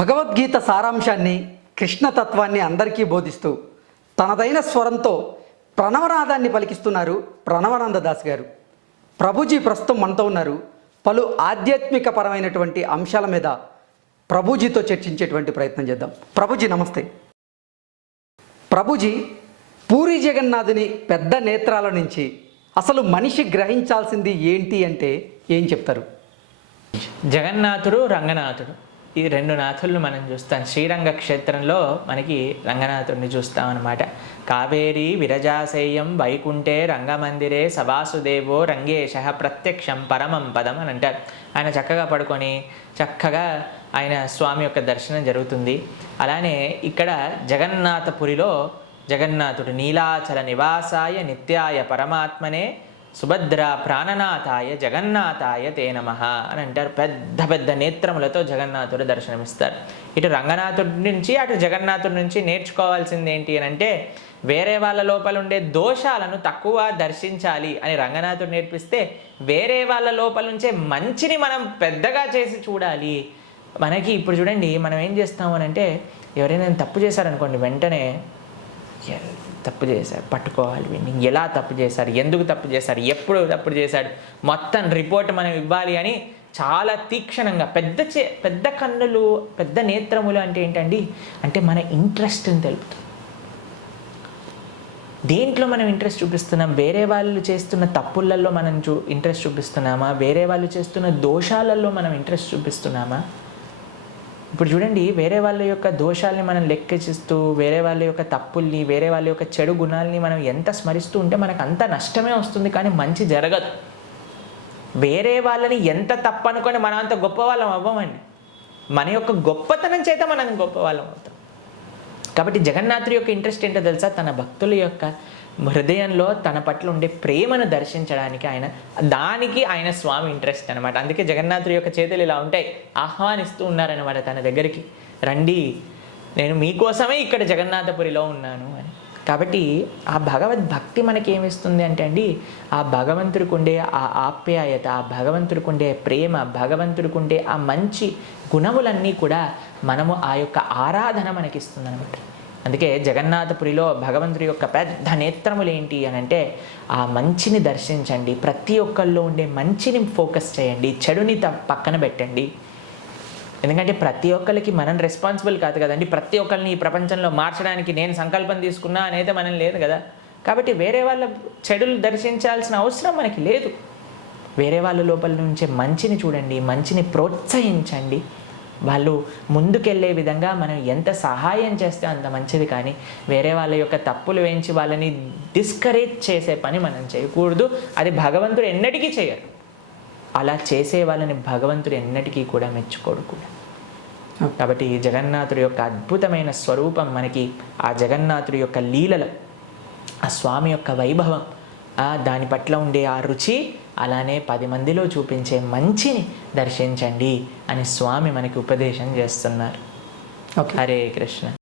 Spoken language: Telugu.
భగవద్గీత సారాంశాన్ని, కృష్ణతత్వాన్ని అందరికీ బోధిస్తూ తనదైన స్వరంతో ప్రణవనాదాన్ని పలికిస్తున్నారు ప్రణవానంద దాస్ గారు. ప్రభుజీ ప్రస్తుతం మనతో ఉన్నారు. పలు ఆధ్యాత్మిక పరమైనటువంటి అంశాల మీద ప్రభుజీతో చర్చించేటువంటి ప్రయత్నం చేద్దాం. ప్రభుజీ నమస్తే. ప్రభుజీ, పూరి జగన్నాథుని పెద్ద నేత్రాల నుంచి అసలు మనిషి గ్రహించాల్సింది ఏంటి అంటే ఏం చెప్తారు? జగన్నాథుడు, రంగనాథుడు, ఈ రెండు నాథులను మనం చూస్తాం. శ్రీరంగ క్షేత్రంలో మనకి రంగనాథుడిని చూస్తామన్నమాట. కావేరీ విరజాసేయం వైకుంఠే రంగమందిరే సవాసుదేవో రంగేశ ప్రత్యక్షం పరమం పదం అని అంటారు. ఆయన చక్కగా పడుకొని చక్కగా ఆయన స్వామి యొక్క దర్శనం జరుగుతుంది. అలానే ఇక్కడ జగన్నాథపురిలో జగన్నాథుడు నీలాచల నివాసాయ నిత్యాయ పరమాత్మనే సుభద్ర ప్రాణనాథాయ జగన్నాథాయ తే నమః అని అంటారు. పెద్ద పెద్ద నేత్రములతో జగన్నాథుడు దర్శనమిస్తారు. ఇటు రంగనాథుడి నుంచి అటు జగన్నాథుడి నుంచి నేర్చుకోవాల్సింది ఏంటి అని అంటే, వేరే వాళ్ళ లోపల ఉండే దోషాలను తక్కువ దర్శించాలి అని రంగనాథుడు నేర్పిస్తే, వేరే వాళ్ళ లోపల నుంచే మంచిని మనం పెద్దగా చేసి చూడాలి. మనకి ఇప్పుడు చూడండి, మనం ఏం చేస్తాము అని అంటే, ఎవరైనా తప్పు చేశారనుకోండి, వెంటనే తప్పు చేశారు పట్టుకోవాలి, వీడిని ఎలా తప్పు చేశారు, ఎందుకు తప్పు చేశారు, ఎప్పుడు తప్పు చేశాడు, మొత్తం రిపోర్ట్ మనం ఇవ్వాలి అని చాలా తీక్షణంగా పెద్ద కన్నులు, పెద్ద నేత్రములు అంటే ఏంటండి అంటే మన ఇంట్రెస్ట్ని తెలుపుతుంది. దేంట్లో మనం ఇంట్రెస్ట్ చూపిస్తున్నాం? వేరే వాళ్ళు చేస్తున్న తప్పులలో మనం ఇంట్రెస్ట్ చూపిస్తున్నామా? వేరే వాళ్ళు చేస్తున్న దోషాలలో మనం ఇంట్రెస్ట్ చూపిస్తున్నామా? ఇప్పుడు చూడండి, వేరే వాళ్ళ యొక్క దోషాలని మనం లెక్కిస్తూ, వేరే వాళ్ళ యొక్క తప్పుల్ని, వేరే వాళ్ళ యొక్క చెడు గుణాలని మనం ఎంత స్మరిస్తూ ఉంటే మనకు అంత నష్టమే వస్తుంది, కానీ మంచి జరగదు. వేరే వాళ్ళని ఎంత తప్పు అనుకొని మనం అంత గొప్ప వాళ్ళం అవ్వమండి. మన యొక్క గొప్పతనం చేత మనం గొప్ప వాళ్ళం అవుతాం. కాబట్టి జగన్నాథుడి యొక్క ఇంట్రెస్ట్ ఏంటో తెలుసా? తన భక్తుల యొక్క హృదయంలో తన పట్ల ఉండే ప్రేమను దర్శించడానికి ఆయన స్వామి ఇంట్రెస్ట్ అనమాట. అందుకే జగన్నాథుడి యొక్క చేతులు ఇలా ఉంటాయి, ఆహ్వానిస్తూ ఉన్నారనమాట తన దగ్గరికి, రండి, నేను మీకోసమే ఇక్కడ జగన్నాథపురిలో ఉన్నాను అని. కాబట్టి ఆ భగవద్భక్తి మనకి ఏమిస్తుంది అంటే అండి, ఆ భగవంతుడికి ఉండే ఆ ఆప్యాయత, ఆ భగవంతుడికి ఉండే ప్రేమ, భగవంతుడికి ఉండే ఆ మంచి గుణములన్నీ కూడా మనము ఆ యొక్క ఆరాధన మనకిస్తుంది అనమాట. అందుకే జగన్నాథపురిలో భగవంతుడి యొక్క పెద్ద నేత్రములు ఏంటి అని అంటే, ఆ మంచిని దర్శించండి, ప్రతి ఒక్కళ్ళు ఉండే మంచిని ఫోకస్ చేయండి, చెడుని పక్కన పెట్టండి. ఎందుకంటే ప్రతి ఒక్కరికి మనం రెస్పాన్సిబుల్ కాదు కదండి. ప్రతి ఒక్కరిని ఈ ప్రపంచంలో మార్చడానికి నేను సంకల్పం తీసుకున్నా అనేది మనం లేదు కదా. కాబట్టి వేరే వాళ్ళ చెడులు దర్శించాల్సిన అవసరం మనకి లేదు. వేరే వాళ్ళ లోపల నుంచే మంచిని చూడండి, మంచిని ప్రోత్సహించండి. వాళ్ళు ముందుకెళ్ళే విధంగా మనం ఎంత సహాయం చేస్తే అంత మంచిది. కానీ వేరే వాళ్ళ యొక్క తప్పులు వేయించి వాళ్ళని డిస్కరేజ్ చేసే పని మనం చేయకూడదు. అది భగవంతుడు ఎన్నటికీ చేయరు. అలా చేసే వాళ్ళని భగవంతుడు ఎన్నటికీ కూడా మెచ్చుకోడు కూడా. కాబట్టి జగన్నాథుడి యొక్క అద్భుతమైన స్వరూపం మనకి, ఆ జగన్నాథుడి యొక్క లీలలు, ఆ స్వామి యొక్క వైభవం, దాని పట్ల ఉండే ఆ రుచి, అలానే 10 మందిలో చూపించే మంచిని దర్శించండి అని స్వామి మనకి ఉపదేశం చేస్తున్నారు. హరే కృష్ణ.